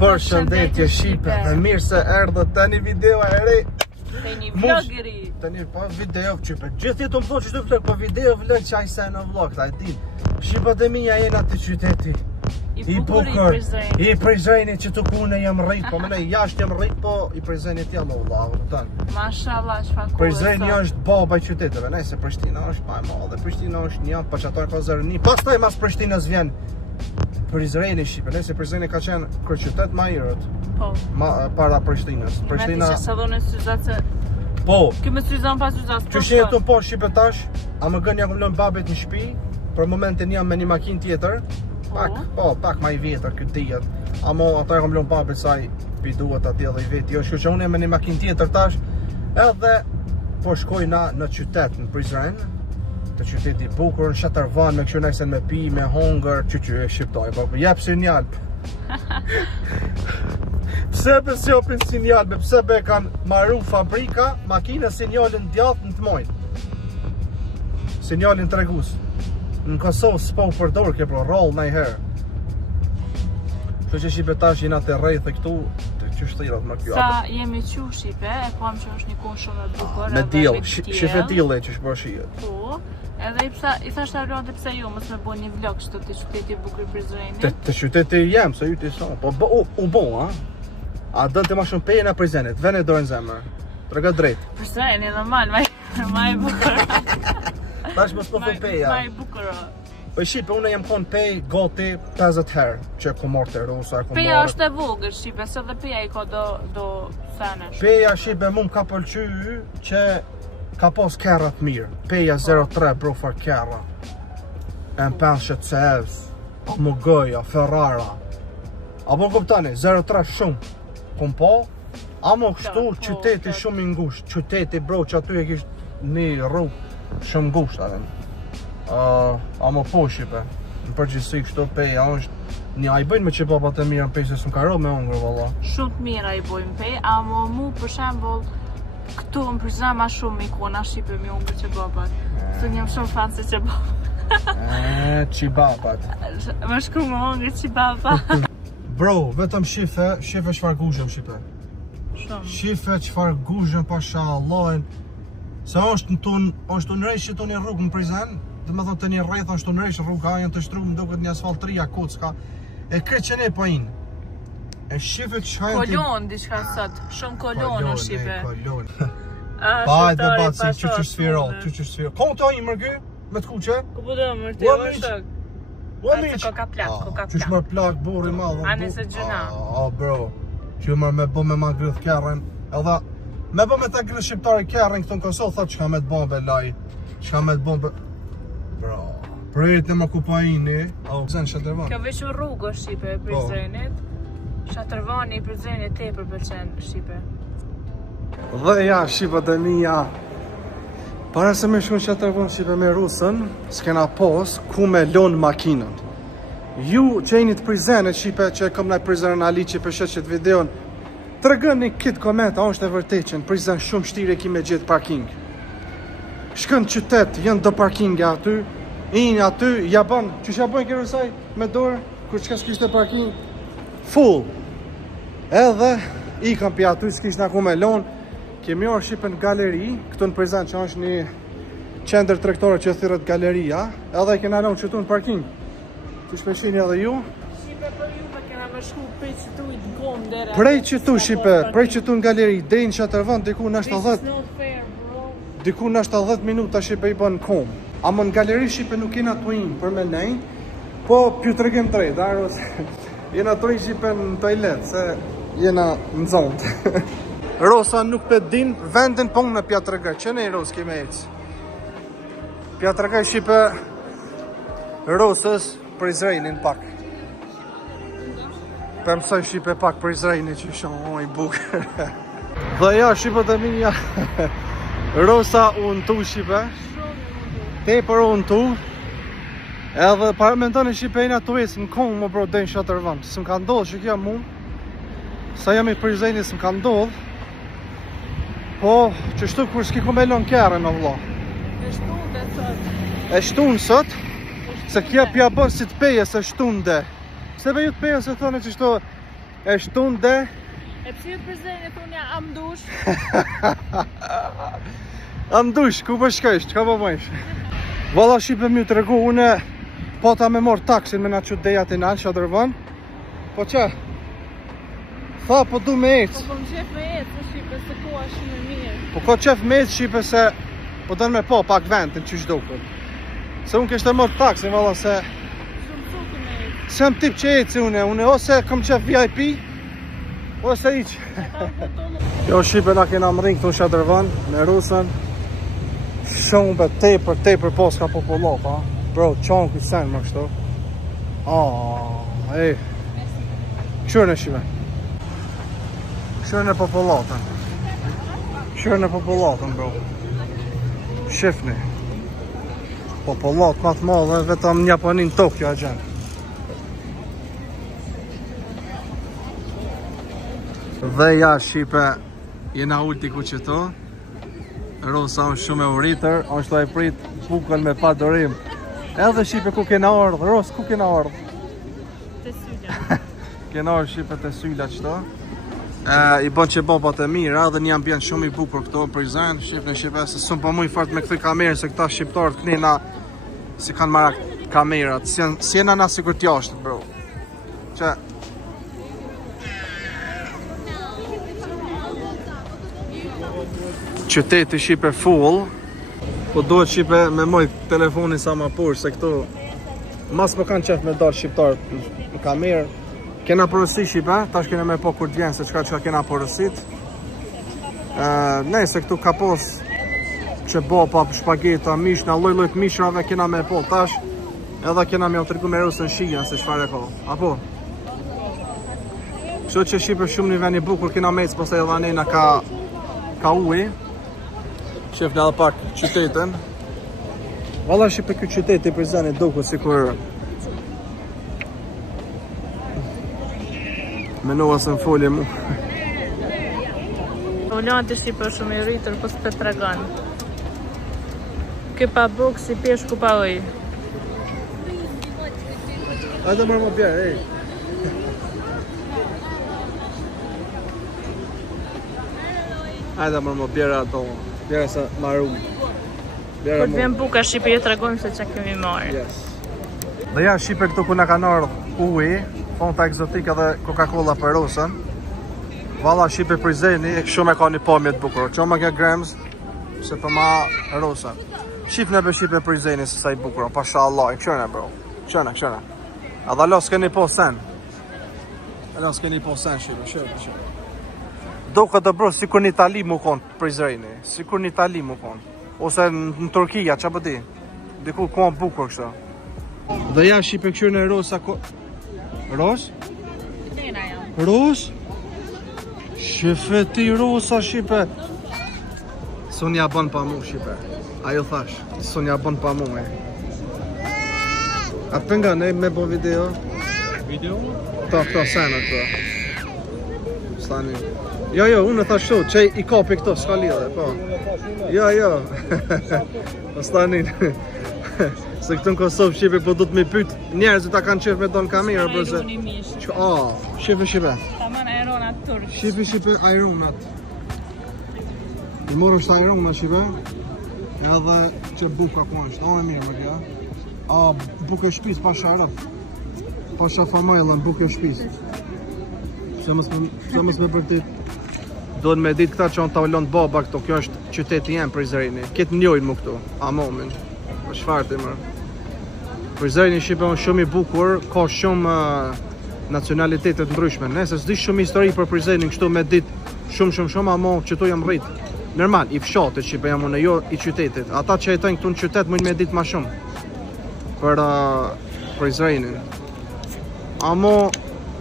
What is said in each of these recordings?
Përshëndetje Shqipe, dhe mirë se erdhët të një video e re. Të një vlogëri. Të një video Shqipe. Gjithë jetë më thonë që të vlog, po video vlog që ajse në vlog, ta e din. Shqipët e mija jena të qyteti I bukur i Prizrenit që të kune jam rrit, po mëne jashtë jam rrit, po i Prizrenit jam Allah, Mashallah, çfarë kohë. Prizreni është baba i qyteteve, nëse Prishtina është pa e madhe, Prishtina është një, pa çator ka zërni. Pastaj mas Prishtinës vjen Prizreni Shqipe, nëse Prizreni ka qenë kryeqytet më herët. Po. Para Prishtinës. Prishtina. Që sa donë syzat se. Po. Këmë syzan pas syzat. Që jetun po Shqipe tash, a më gën jam lënë babet në shtëpi, për momentin jam me një makinë tjetër. Pak më i vjetër këtë diet. Amo ata kam lënë babet saj pi duhet atje dhe i vet. Jo, që unë jam me një makinë tjetër tash, edhe po shkoj në qytet në Prizren. Të qyteti i bukur, në Shatarvan, me kështu nëse me pi, me hongër, që e shqiptoj, po jep sinjal. Pse be si opin sinjal, pse be kanë marru fabrika, makina sinjalin djathtë në të mojnë. Sinjalin tregus. Në Kosovë s'po përdor ke pro roll najherë. Kështu që Shqipe tash jena të rrejtë këtu, të qështirat më kjo. Sa jemi qu Shqipe, e pam që është një kun shumë e bukur. Me diell, shife dielle që shpo shihet. Po, edhe i thashtë Arlonte pse ju mos me bo një vlog kështu të qyteti bukur i Prizrenit. Të qyteti jem, se ju ti son. Po u bo, a? A dënë të ma shumë peje në Prizrenit, vene dorën zemër. Trega drejt. Prizreni dhe ma i bukur. Tash mos po thon peja. Ma i bukur. Po Shqipe, unë jam kon pej goti 50 herë që ku morte rusa, ku morte. Peja është e vogël Shqipe, se dhe peja i ka do senesh. Peja Shqipe mu m'ka pëlqy që ka pos kerrat mirë. Peja 03 brufa kerra. M5 CS, Mugoja, Ferrara. Apo kuptani, 03 shumë. Kum po, amo kështu qyteti shumë i ngushtë. Qyteti bro që aty e kisht një rrugë shumë ngushtë atë. Amo po Shqipe. Në përgjithësi kështu peja është një a i bëjnë me që papat e mirë në pej se s'm ka rrë me ongër valla. Shumë të mirë a i bëjnë pej, amo mu për shembull këtu më Prizren ma shumë ikona Shqipe mi ongër që papat. Këtu njëm shumë fan se që papat. Qibapat. Më shku më ongër qibapat. Bro, vetëm shife çfarë guzhëm Shqipe. Shumë. Shife çfarë guzhëm pasha Allahin. Se është në rejsh që të një rrugë në Prizren, dhe me thonë të një rejth është në rejsh rrugë, janë të shtru më duket një asfaltëria kocka, e këtë që ne po inë. E shife që hajnë të... Kolon, diçka sot, shumë kolon në Shqipe. Kolon. Bajt me batë si që sfirol. Konë të ojnë mërgy, me të kuqe? Ku po do mërti, o shtok? Koka plak. Qysh mërë plak, buri madhë. A nëse gjuna. Bro, që mërë me bo me ma grëth kërën, edhe me bo me ta grëth shqiptari kërën këtu në Kosovë, thot që ka me të bombe laj, që ka me të bombe... Bro, projekt në më kupajini, Shatarvan. Kjo veç u rrugë është Shqipe e Prizrenit. Shatarvani i Prizrenit tepër pëlqen Shqipe. Dhe ja, Shqipët e mija, para se me shku në Shatarvan Shqipe me rusën, s'kena pos ku me lonë makinën. Ju që jeni të Prizrenit Shqipe, që e këm në Prizren Ali që për sheqet videon, të regën një kitë koment, a është e vërtet që në Prizren shumë shtire ki me gjithë parking. Shkën qytet, jënë do parkinge aty, inë aty, ja bën, që shja bën kërë saj me dorë, kur qka s'kishte parking, full. Edhe, i kam pja aty, s'kish në ku me lonë, kemi orë Shqipe në galeri, këtu në Prizren që është një qendër tregtore që thirët galeria, edhe i kena lonë qëtu në parking. Që shpeshini edhe ju. Shqipe për ju me kena me shku prej qëtu i të gomë dhere. Prej qëtu Shqipe, prej qëtu në galeri, dej në Shatarvan, diku në 70 minuta Shqipe i bën kom. Amo në galeri Shqipe nuk jena të ujnë për me nejnë, po pju të regim drejt, arros, jena të ujnë Shqipe në toilet, se jena në zonët. Rosa nuk për din, vendin pong në pja të regaj, që ne i Ros kime ecë? Pja të regaj Shqipe, Rosës, Prizrenin pak. Për mësoj Shqipe pak Prizrenin që shumë i bukër. Dhe ja, Shqipe të minja, Rosa unë tu Shqipe, te për unë tu, edhe parlamentoni Shqipe jena të esë në kongë më bro dejnë Shatarvan, së më ka ndodhë që kja mu, sa jam i Prizrenit së më ka ndodhë, po që shtu kur s'ki ku me lon kjerën o vlo. E shtun sot, se kja pja bërë si të peje se shtun dhe. Se be ju të peje se thone që shtu e shtunde. E pse të prezente thonë ja am dush. Am dush, ku po shkojsh? Çka po bësh? Valla shipe më të regu, une po ta me mor taksin me na çu deja të nal Shadrvan. Po ç'a? Tha po du me ec. Po më qef me ecë, shipe se koha shumë e mirë. Po ko qef me ec shipe se po don me po pak ventin çish duket. Se unë kishte mor taksin valla se Shumë suku me ecë. sem tip që eci une ose kom qef VIP ose iq. Jo shipe na kena mrin këtu Shadrvan me rusën. Shumë be tepër pos ka popullat, ha? Bro, qonë këtë sen më kështu. Ej. Këshurën e shive. Këshurën e popullatën. Këshurën e popullatën, bro. Shifni. Popullat ma të madhe, vetëm një Japanin Tokyo a gjenë. Dhe ja, shipe, jena ulti ku qëto. Rosa është shumë e uritër, është e prit bukën me pa dorim. Edhe shipe ku kena ardhë, Ros, ku kena ardhë? Të sylla. Kena ardhë shipe të sylla qëto. I bën që bobat e mira dhe një ambient shumë i bukur këto në Prizren. Shipe se sun po muj fort me këthy kamerë se këta shqiptarët kënina si kanë marak kamerat. Si jena na sikur t'jashtë, bro. Që qyteti shipe full, po duhet shipe me moj telefoni sa ma pur, se këtu mas po kanë qef me dalë shqiptarët në kamerë. Kena porësi shipe, tash kena me po kur t'vjen se qka kena porësit. Nej, se këtu ka pos që bopa, shpageta, mishna, lojt mishrave kena me po tash, edhe kena me o tërgu me rusën shia se shfar e ko. Apo? Kështu që shipe shumë një veni bukur, kena mecë, po se edhe anena ka uj. Shef në edhe pak qytetin. Valla shipe kjo qyteti për zani duku si kur menova se në folje mu. Ulanti shipe shumë i rritër, po s'pe tregon. Ke pa buk si pesh ku pa oj. Hajde mërë më bjerë, ej. Hajde mërë më bjerë ato. Bjerë se marum. Kur t'vjen buka shipe ju tregojmë se që kemi marrë. Yes. Dhe ja shipe këtu ku na kanë ardhë uji, fonta egzotika dhe Coca-Cola për rusën. Valla shipe Prizreni, shumë e ka një pomje të bukur. Qo ma ke Grams, se për ma rusën. Shif në be shipe Prizreni se sa i bukur, pasha Allah, këshëne bro. Këshëne. A dhe lo s'keni po sen. Shipe. Do këtë bro, si kur një Itali mu konë Prizreni, si kur një Itali mu konë. Ose në Turkia, qa pëti? Diku konë bukur kështë. Dhe ja shipe këshur në Rosa Ros? Lena jam. Ros? Shife ti Rosa shipe. Sun ja bën pa mu shipe. Ajo thash, sun ja bën pa mu e. A pënga ne me bo video? Video? Këto sena këto. Stani. Jo, unë thash shu, që i kapi këto, s'ka lidhe, po. Jo. Po stani. Se këtu në Kosovë shipe po du të me pyt njerëzit ta kanë qef me do në kamerë, bro se... Shipe. Taman aeronat turk. Shipe aeronat. I morë është aeronat shipe. Edhe që buka ku është, e mirë më kja. Buke shpis pasha rëf. Pasha famajlën, buke shpis. Se mës me përtit. Do në me ditë këta që onë ta ullon të baba këto, kjo është qyteti jenë Prizreni. Ketë njojnë mu këtu, a momin. Po shfarti mërë. Prizreni shipe unë shumë i bukur, ka shumë nacionalitetet ndryshme. Nëse s'di shumë histori për Prizrenin kështu me ditë shumë, amo qëtu jam rritë. Normal, i fshatit shipe jam unë, jo i qytetit. Ata që jetojnë këtu në qytet mujnë me ditë ma shumë për Prizrenin. Amo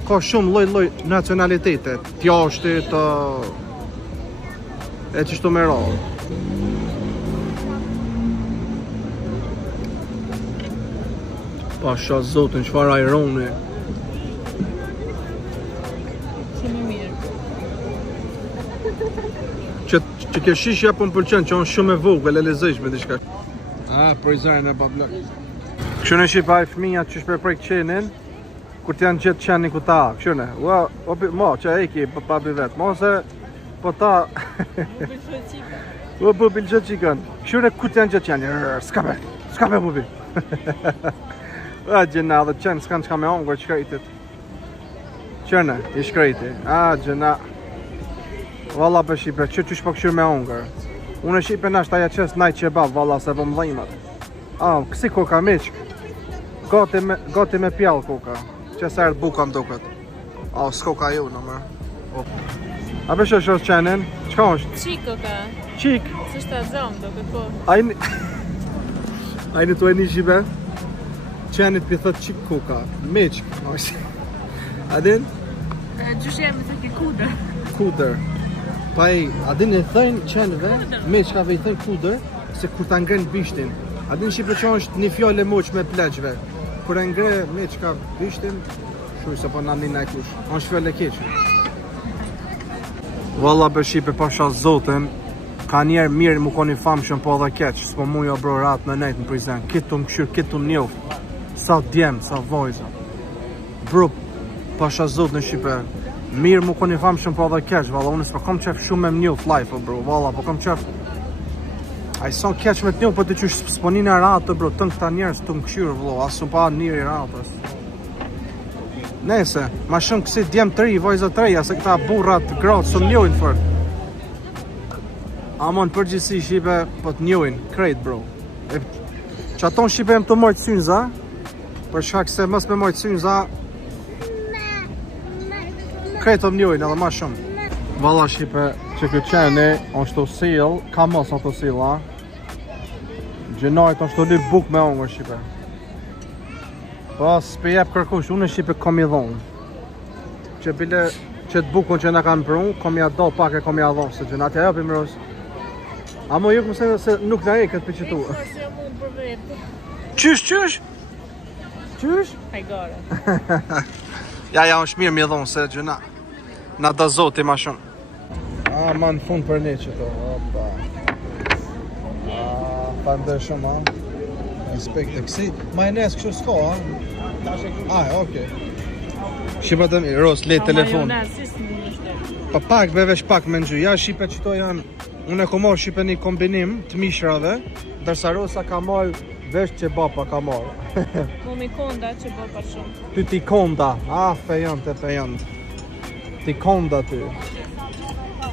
ka shumë loj nacionalitetet, tjashtit, e qështu me rallë. Pasha zotin, qëfar aeroni. Shumë mirë. Që ke shishja po më pëlqen, që onë shumë e vogël, e lezëshme diçka. Prizren e bablok. Kështu në shipa e fëmija që shpe prej qenin, kur t'janë gjithë qenë ku ta, këshune, mo, që e ki, papi vetë, mo se, po ta, u bubil gjithë qikën, këshune ku t'janë gjithë qenë, s'kape bubil. A gjena, dhe qenë s'kanë qka me ongër që krejtit. Qene, i shkrejti, a gjena, valla për Shqipe, që qysh po këshur me ongër. Unë e Shqipe nashtë aja qes naj qebab, valla se po më dhejmat. A, kësi koka miq, gati me pjallë koka, që se erdë buka më duket. A, s'koka ju në mërë. A për shështë qenin, qka është? Qik koka. Qik? Së shtë të zomë duket po. Ajni të e një Shqipe? Qenit për thët qik koka, miq, adin? Gjush jemi të ki kuder. Kuder. Pa e, adin e thëjnë qenëve, me qkave i thëjnë kuder, se kur ta ngrenë bishtin. Adin Shqipe që është një fjallë e moq me pleqve. Kur e ngre me qka bishtin, shuj se po nani na e kush. On shfjallë e keqë. Valla për Shqipe pasha zotin, ka njerë mirë mu koni famshën po dhe keqë, s'po mu jo bro ratë në nejtë në prizen. Kitu më këshyrë, kitu njoft. Sa djemë, sa vojza. Bro, pasha zot në Shqipe, mirë mu koni famshën po dhe keq, valla, unë s'po kom qef shumë me m'njof life, bro, valla, po kom qef. A i son keq me t'njof, po të qysh s'ponin e ratë, bro, tënë këta njerës të më këshyrë, vlo, asë më pa njëri ratës. Nese, ma shumë kësi djemë të ri, vojza të reja, se këta burrat gratë së m'njojnë fërë. Amon përgjithsi Shqipe, po t'njojnë, krejt, bro. Që aton Shqipe jem të mojtë synza, për shkak se mës me mojtë synza, krejt të mjojnë edhe ma shumë. Valla Shqipe, që këtë qeni, është të sil, ka mos në të sil, a? Gjenajt është të li buk me ongër Shqipe. Pas për jep kërkush, unë e Shqipe kom i dhonë. Që bile që të bukun që në kanë për unë, kom i do pak e kom i dhonë, se gjenat ja jopim rës. A mo ju këmëse se nuk në e këtë për qëtu. Qysh? Qysh? Hajgore. Ja, është mirë mi dhonë se gjëna. Na da zoti ma shumë. A, ma në fund për një që to. Opa. A, pa ndër shumë, a. Respekte kësi. Majones kështu s'ko, a. A, okej. Shqipa të mirë, Ros, le telefon. Pa pak, bevesh pak me në gjy. Ja, Shqipe që to janë. Unë e ko marrë Shqipe një kombinim të mishrave. Dërsa Rosa ka marrë vesh që bapa ka marrë. Mu mi konda që bapa shumë. Ty ti konda. Ah, fejant. Ti konda ty.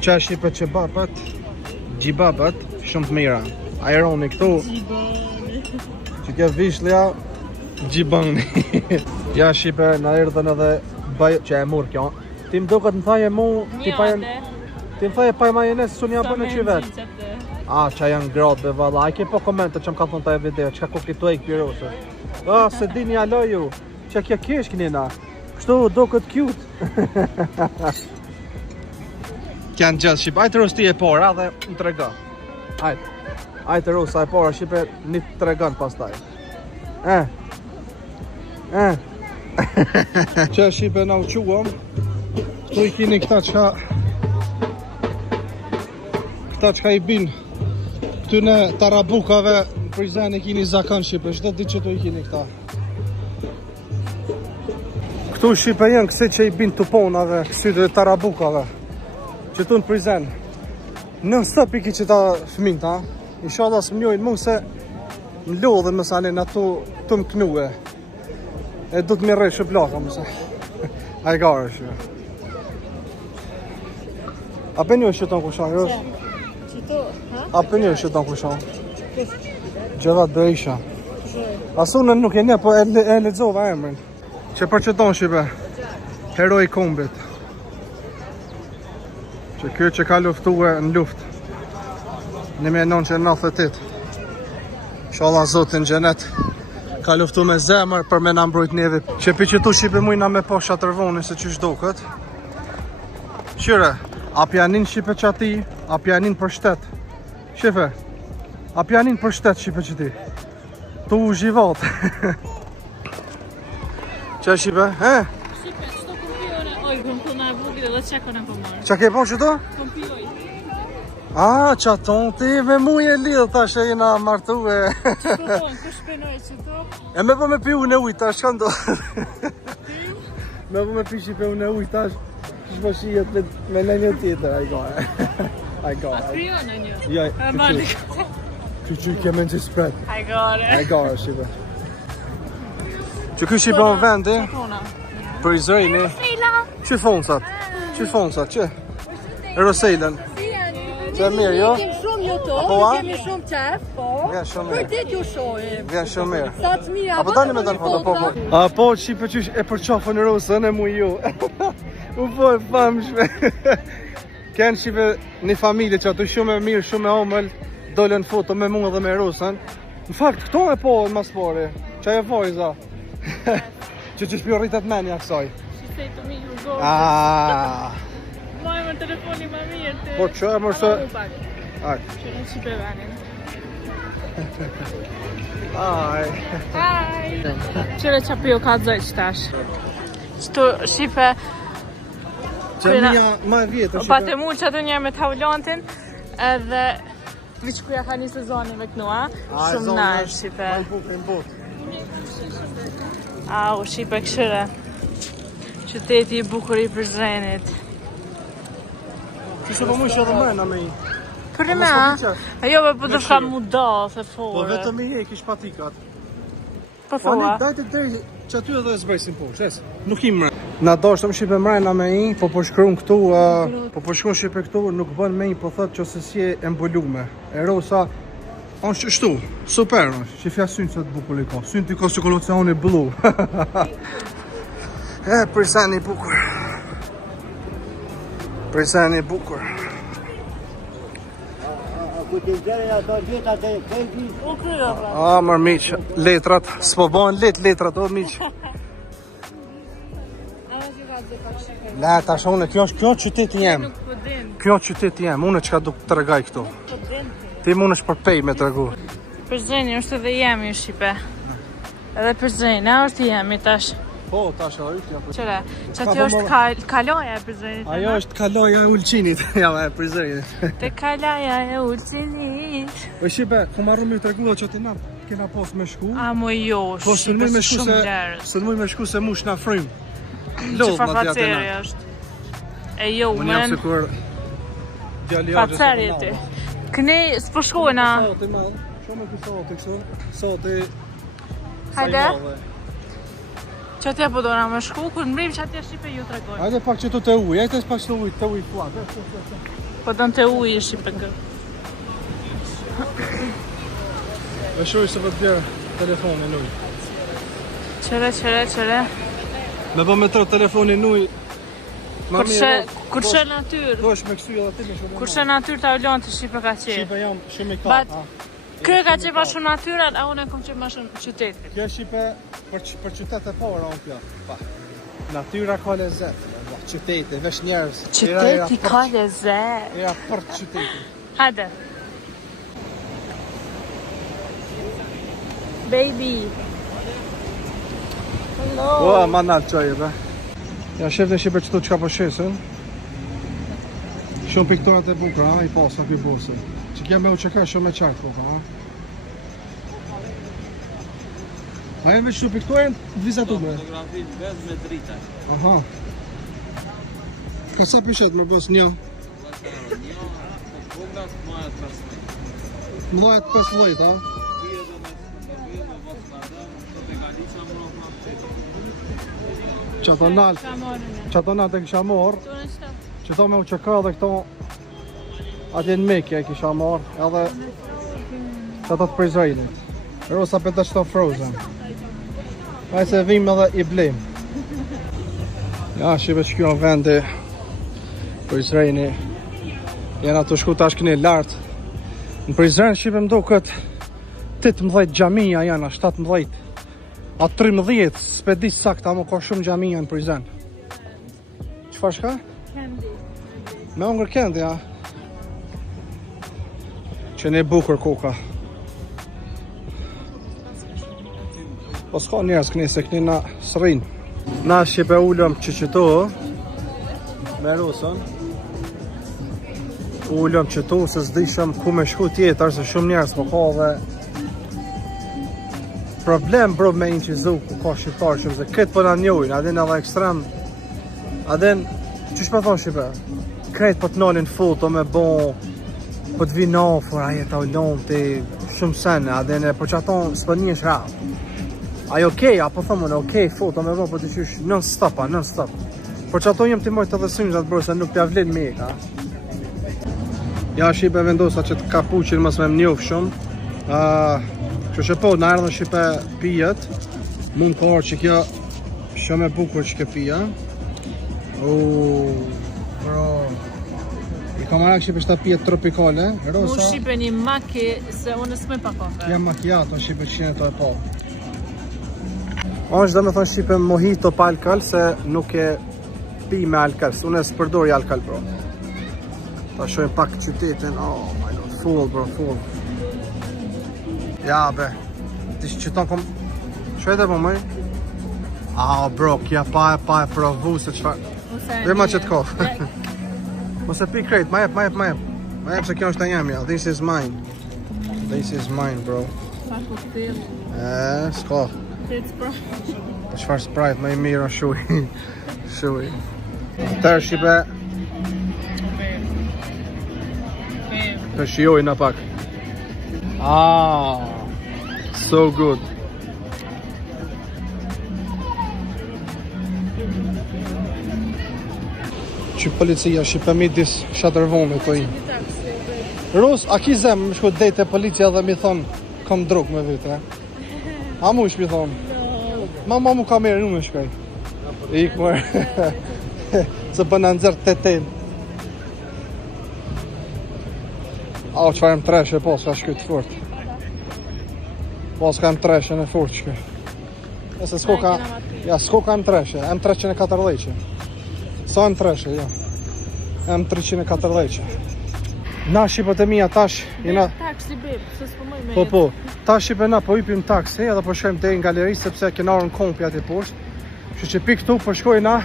Qa Shqipe që babat, gjibabat, shumë të mira. Aeroni këtu. Që ke vishlja, gjibani. Ja Shqipe, në erdhen edhe bëj që e murë kjo. Ti më duket më thaje mu, ti më thaje pa e majones, su një bënë që vetë. A, qa janë gratë be valla, a i ke po komente që më ka thonë taj video, që ka ku kitu e i këpirose. A, se di një alo ju, që kja kesh kënina, kështu do këtë cute. Kjanë gjithë Shqipe, ajtë Ros ti e pora dhe më trega. Ajtë Ros, a e pora Shqipe, një të tregan pas taj. Që Shqipe na uquam, këtu i kini këta qka i bin këtu në tarabukave në prizen e kini zakan Shqipe, çdo ditë që tu i kini këta. Këtu Shqipe janë këse që i bin të ponave, kësytë dhe tarabukave, që tu në prizen. Në stëp i ki që ta fëmin ta, inshallah së mjojnë mu se më lodhe më sanin ato të më knue. E du të më rej shëplaka mëse. A i gare shë. A për një shëton kushan, Ros? A për një shëton kushan? Gjevat Berisha. Asunën nuk e ne, po e lexova emrin. Që për qëton Shqipe? Heroi kombit. Që kjo që ka luftue në luft. 1998. Inshallah Zotin xhenet ka luftu me zemër për me na mbrojt neve. Që për qëtu Shqipe mujna me po shatërvoni se që shdo këtë. Qyre, a pjanin Shqipe që ati, a pjanin për shtet. Shqipe, a pjanin për shtet Shqipe që ti. Tu u zhivat. Qa Shqipe, he? Shqipe, qëto kumpiore, oj, këmpuna e vogile dhe qeko në pëmarë. Qa ke po qëto? Kumpioj. A, qaton ti me mu e lidhë, ta shë jena martu e... Që përpon, kë shpenoj qëto? E me po me pi unë e ujtë, ta shka ndo. Me vë me pishi pe unë e ujë tash, shpo shijet me në një tjetër, a i gare. A i gare. A kryo në një? Ja, E marrë që kemë në që spread. A i gare. A i gare, shipe. Që ky shipe në vendi, për Izraeli, që fonësat? Që fonësat, që? E Rosejlen. Që e mirë, jo? Shumë YouTube, Apo, a? kemi shumë qef, po. Vjen shumë Për mirë. ditë ju shohim. Vjen shumë mirë. Sa të mira. Apo dani me dal foto, po. A po shipe qysh e përqafën e Rosën e mu ju. U po e famshme. Ken shipe një familje që aty shumë e mirë, shumë e omël, dolen foto me mua dhe me Rosën. Në fakt, këto e po në mas pari. Qaj e vojza. Që shpjo rritet menja kësaj. Shtej të mi ju gorë. Aaaa. Maj më telefoni ma mirë të... Po që e mërë se... Aj. Që në qipe venin. Aj. Hi! Qëre që pjo ka dzëjq tash. Qëtu shipe... Gjamia ma e vjetër Pa të mund që atë një me tavlantin edhe viç kuja ka një sezonin me kënua. Shumë nalë shipe. Au, shipe këshire. Qyteti i bukur i Prizrenit. Që se po mu ishe edhe mrena me i. Për me a? Ajo po të shka mu do, se fore. Po vetëm i e kish patikat. Po Po thua. dajte deri që aty edhe e zbresin po, shes. Nuk i mre. Na doshtëm shipe mrena me i, po po shkruan këtu, po po shkruan shipe këtu, nuk bën me i, po thot që se si e mbulume. E Rosa, është shtu, super, që fja synë që të bukur i ka. Synë t'i ka që koloceoni blu. E, Prizreni bukur. Prizreni bukur. U kryo pra. A, mërë miq, letrat, s'po bën letrat, o miq. La, tash unë, kjo është qyteti jem. Nuk po din. Kjo është qyteti jem, unë që ka du të regaj këtu. Po din ti. Ti mund është për pej me të regu. Prizreni është edhe jemi shipe. Edhe Prizreni, a është jemi tash. Po, tash a rritja. Qëre, që aty është kaloja e Prizrenit. Ajo është kaloja e Ulqinit, ja e Prizrenit. Te kaloja e Ulqinit. O shipe, ku marru mi të regu që ti na kena pas me shku. A mo jo, Po shipe se shumë lërës. së nëmuj me shku se mush na frym. Që farfaceri është. E jo, Unë jam men. se kur djali Faceri ti. Këne s'po shkojna. Soti madh, shumë e soti kështu. Soti. Hajde. Që atje po dona me shku, kur mbrim që atje shipe ju tregoj. Hajde pak që tu të uj, hajde pak që të uj flat. Po don të ujë shipe kë. E shoj se vët bjerë telefonin uj. Qëre. Me po me tërë telefonin uj. Kurse natyrë. Do është me kësu edhe ti me shumë. Kurse natyrë ta ullon të shipe ka qe. Shipe jam shumë i ka. Bat, kërë ka qe ma shumë natyrat, a unë e kom qe ma shumë qytetit. Kjo shipe për qytet e para unë kjo. Pa. Natyra ka lezet. Qyteti, vesh njerës. Qyteti ka lezet. Era për qyteti. Hajde. Baby. Ua, ma nalë qaj e be. Ja shef dhe shipe qëto qka po shesën. Shumë piktorat e bukra, i pasa kjo bose. Që kja me u qeka shumë e qartë, po, ha? A e me shumë piktoren të vizatume? Fotografi vetë me drita. Aha. Ka sa pyshet me bës një? Mlajat 15, ha? Qato nalë e kisha morë, që to me u qeka dhe këto atje në Mekja e kisha morë, edhe qato të Prizrenit. Rosa për të qëto Frozen. Aj se vim edhe i blim. Ja, shive që kjo në vendi Prizreni. Jena të shku tash këni lartë. Në Prizren shive më do këtë 18 gjamija jena, 17. A 13, s'pe di sakta, mo ka shumë gjamija në Prizren. Qëfar shka? Candy. Me ongër kendi, ja. Që ne bukur koka. Po s'ka njerës këni se këni na sërin. Na shipe ullëm që qëto me Rusën. Ullëm qëto se s'dishëm ku me shku tjetër se shumë njerës po ka dhe problem bro me inqizu ku ka shqiptarë shumë se këtë po na njojnë, adin edhe ekstrem Aden, qysh po thonë Shqipe? Krejt po t'nolin foto me bon, po t'vin ofër, aje ta ullon ti shumë sene, aden po që aton s'po njësh rap. Ajo okej, apo thonë okej, foto me bon, po t'i qysh non-stop, non-stop. Por që ato jem t'i mojt edhe synë gjatë bërë, se nuk t'ja vlen me ka. Ja Shqipe vendosa që t'kapuqin mos me m'njof shumë. Që që po, në ardhën Shqipe pijet. Mund ka orë që kjo shumë e bukur që kjo pija. Bro. I kam arë Shqipe shta pijet tropikale. Mu Shqipe një maki, se unë s'me pa kafe. Ja macchiato, Shqipe që to e po. Është dhe me thonë Shqipe mojito pa alkal, se nuk e pi me alkal, se unë e s'përdori alkal, bro. Ta shojnë pak qytetin, oh my god, full bro, full. Ja be, ti qyton kom... Shojtë e po mëj? Bro, kja pa e provu se qfar... Dhe ma që t'kof. Mos e pi krejt, ma jep. Ma jep se kjo është ta jemja, this is mine. This is mine, bro. Pa ku t'il. S'ko. It's Sprite. Po qfar Sprite, ma i mirë o shuj. Shuj. Tërë Shqipe. Të shioj në pak. So good. Që policia Shqipe midis shatërvonit po i. Rus, a ki zem më shku dejt e policia dhe mi thonë kam drog me vite. A mu ish mi thonë? Ma mu kamerë në më shkaj. Ik mërë. Se për në nëzërë të ten. Qëfar jem treshe, po, s'ka shkujt fort. Po, s'ka jem treshe në fort shkuj. Se s'ko ka... Ja, s'ko ka jem treshe, jem 340. Sa jem treshe, ja. Jem 340. Na Shqipët e mija tash, jena... Taksi, beb, se s'pëmoj me... Po, tash Shqipe na po ipim taksi, edhe po shkojmë te në galeri, sepse kena orën kompi ati poshtë. Që që pi këtu, po shkoj na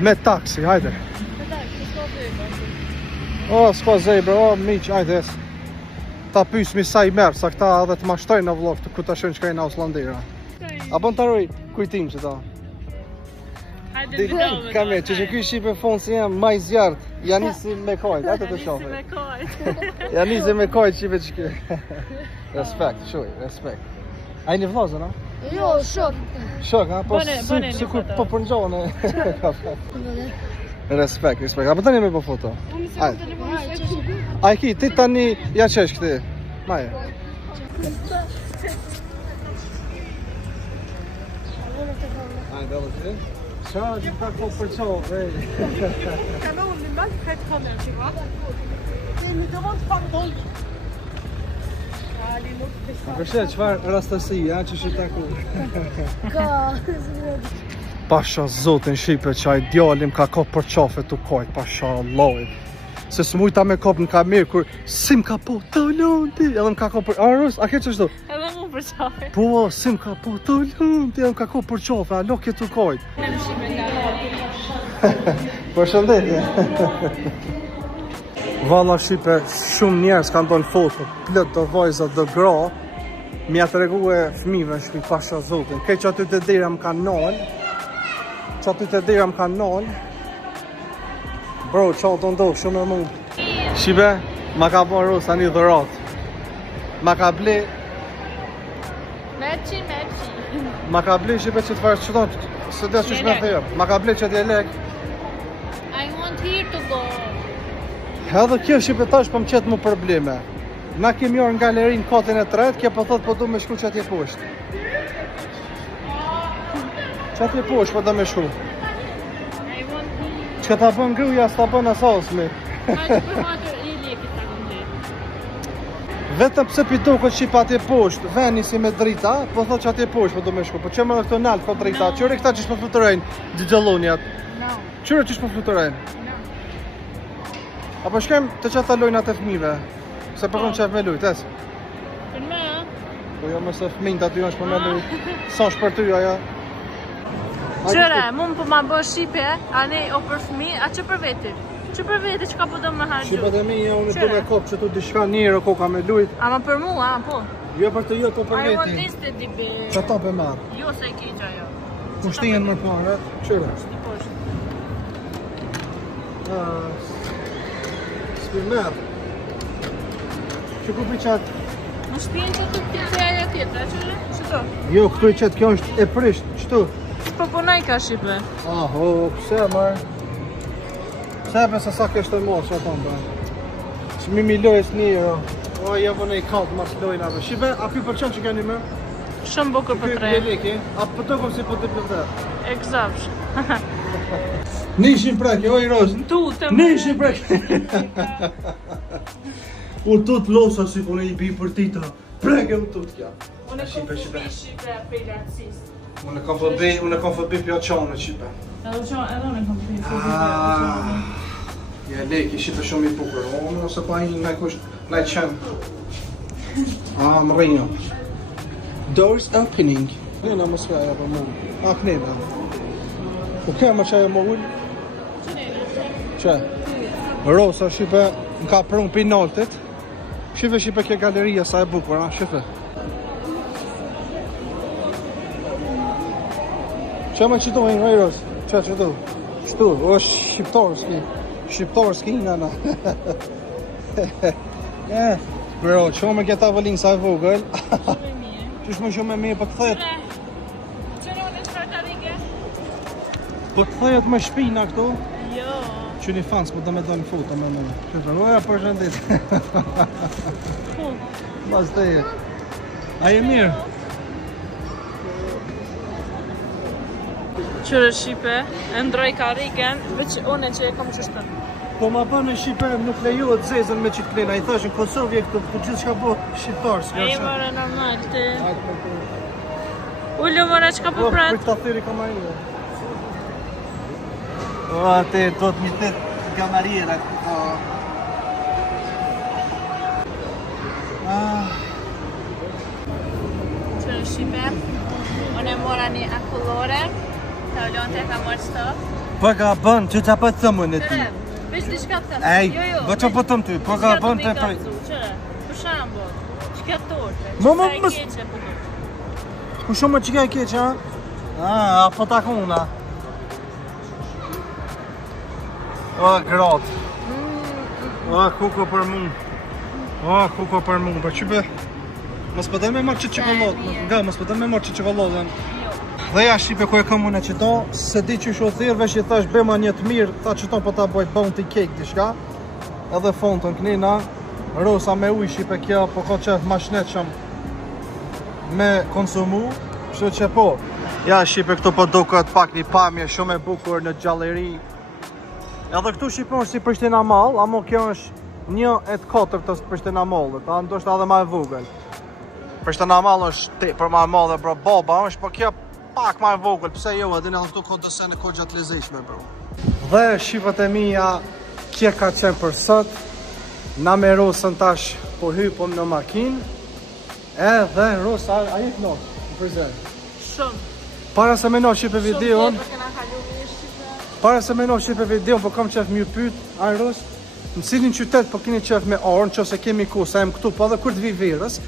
me taksi, hajde. S'ka zej, bro, miq, hajde. Ta pys mi sa i merë, sa këta edhe të mashtojnë në vlog të ku të shënë që kajnë Auslandera. Apo në të roj kujtim që ta. Hajde vidove. Kame, që që kuj Shqipe fonë si jem maj zjartë, janë nisi me kojt, hajde të shofe. Janë nisi me kojt Shqipe që kuj. Respekt, shuj, respekt. A i një vlozën, a? Jo, shok. Shok, ha? Po si kur po përnjohën e kafe. Respekt. Apo tani me po foto? A i ki, ti tani ja qesh këti. Maje. Ajde, dhe ti? Qa, që ta ko përqohë, vej. Kanon, në mëllë këtë kamer, që va? Mi të mund të pardon. Përshë, qëfar rastësi, ja, që shi ta ku? Ka, Pasha zotin Shqipe që a i djallim ka kop për qafe të kojt, pasha Allahit. Se së mujta me kop në kamerë, kur sim ka po, të lën ti, edhe më ka kop për... Rus, a ke që shdo? Edhe mu për qafe. Po, sim ka po, të lën ti, edhe më ka kop për qafe, a lo këtë të kojt. Në Shqipe nga. Për shëndetje. Valla Shqipe, shumë njerës kanë donë foto, plët do vajzat do gra, mi atë regu e fmive në shpi pasha zotin. Kej që aty të dira më kanë nalë, që aty të dira më kanë nalë. Bro, qa të ndohë, shumë e mund. Shqipe, ma ka bon Rosa një dhërat. Ma ka ble... Merci. Ma ka ble Shqipe që të farë që tonë, së dhe që shme thejë. Ma ka ble që t'je lek. I want here to go. Edhe kjo Shqipe tash po më qetë mu probleme. Na kemi orë në galerinë katin e tret, kjo po thot po du me shku që atje poshtë. Që atje poshtë po du me shku. Që ta bën gruja, s'ta bën asosmi. Vetëm pse pi duket Shqipa atje poshtë, veni si me drita, po thot që atje poshtë po du me shku. Po që më dhe këto nalë po drita, qëre këta qish po fluturojnë, gjëgjallonjat. Qëre qish po fluturojnë? Apo shkem të që ta lojnë atë fmive? Se përkon qef me lujt, es? Për me, a? Po jo mëse fmin të aty është për me lujt. Sa është për ty aja? Qëre, mund për ma bë Shqipe, a ne o për fmi, a që për vetit? Që për vetit që ka po do më hargju? Shqipat e mi, unë të me kop që tu dishka njërë o koka me lujt. Ama për mu, a, po? Jo për të jo, po për I want veti. this to be... Që ta për marë. Jo se i kejgja jo. Kushtien më parë, qëre? Shti poshtë. S'pi merë. Që ku për qatë? Në shtëpinë që të këtë aja tjetra, qëre? Qëto? Jo, këtu i qatë, kjo është e prisht, qëtu? Po punoj ka Shqipe. Aho, pse marë? Pse pëse sa kështë të morë, që tonë bërë? Që mi lojës një euro. O, jevo në i kallë mas lojnë avë. Shive, a ky përqen që keni me? Shumë bukur për tre. A për të kom si për të për të? Eksakt. Nishin preke, oj Rozë. Tutëm. Nishin preke. U tut losa si po në i bi për tita. Preke u tut kja. Unë e kom përbi Shqipe për lartësis. Unë kam përbi pjaqonë në Shqipe. Edhe unë e kom përbi. Ja leki, Shqipe shumë i bukur. O, nëse pa i në kusht, në i qenë. Më rrinjo. Doors opening. Këna më s'kaja për mu. Kënena. U kemë që e më ullë? Që? Rosa Shqipe më ka prun për naltit. Shqipe ke galeria sa e bukur, Shqipe. Që më qëtu e nga i Ros? Që qëtu? Qëtu, është shqiptarski. Shqiptarski nana. Bro, që më këta vëllin sa e vogël. Qësh më shumë e mirë për të thejt? Qëre unë e të fartarike? Për të thejt më shpina këtu? Jo. Që një fans, po të me do një foto me me. Qëtë, oja përshëndit. Mas të e. A je mirë? Qëre Shqipe, e ndroj kariken, veç une që e kom qështën. Po ma pa në Shqipe nuk lejohet zezën me qitë klena. I thash në Kosovë këtu, ku gjithë shka po shqiptar s'ka E i mërë normal, të... Ullu mërë që ka po Për pratë? këta thiri ka ma një. O, te do të një të kamariera. Qëre Shqipe, unë e mora një akullore, të ullon të e ka mërë qëto. Po ka bën, që ta pa të më në ti. Veç di shka të thëmë. Ej, bë që po të më ty, po ka bën të prej. Qëre, për shambull, që ka torte, Mo, që ka i keqe për du. Ku shumë më që ka i keqë, ha? Po ta kuna. O, gratë. O, kuko për mu. Për që be? Mos pëtën me marë që qokolodë. Nga, mos pëtën me marë që qokolodën. Dhe ja Shqipe ku e kam unë e qëto, se di që shu thirë, vesh i thash bema një të mirë, tha qëto po ta bojt bounty cake dishka. Edhe fontën knina, rosa me uj Shqipe kjo, po ka qef ma shnetshëm me konsumu, kështu që po. Ja Shqipe këtu po duket pak një pamje shumë e bukur në gjalleri. Edhe këtu Shqipe është si Prishtina Mall, amo kjo është 1/4 të Prishtina Mallit, a ndoshta edhe ma e vogël. Prishtina Mall është tepër ma e madhe bro, boba është, po kjo pak ma e vogël, pse jo, edhe në këtu ka dëse në kogja të lezishme, bro. Dhe shifët e mija, kje ka qenë për sot, na me Rosën tash po hypëm në makinë, edhe Rosa, a jetë në prezent? Shumë. Para se me në shipe videon, Shumë të kalu Shqipe. para se me në shipe videon, po kam qef mjë pyt, a Ros, në cilin qytet po kini qef me orë, në që se kemi ku, sa jem këtu, po edhe kur të vi verës,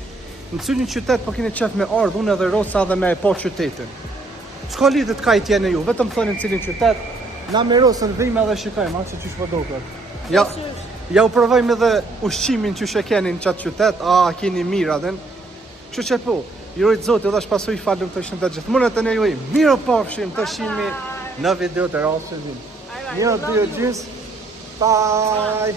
në cilin qytet po kini qef me orë, unë edhe Rosa dhe me e po qytetin. S'ka lidhët ka i tjene ju, vetëm thonin cilin qytet, na me Rosën dhime dhe shikajmë, që qysh përdoket. Ja u provojmë edhe ushqimin që shekeni në qatë qytet, a keni mirë adhen. Kështu që po, jurojt zotë edhe shpasu i falem të shëndet gjithë. Mënët e ne ju i mirë pafshim të shimi në video të rasë. Një, dy, gjys, bye!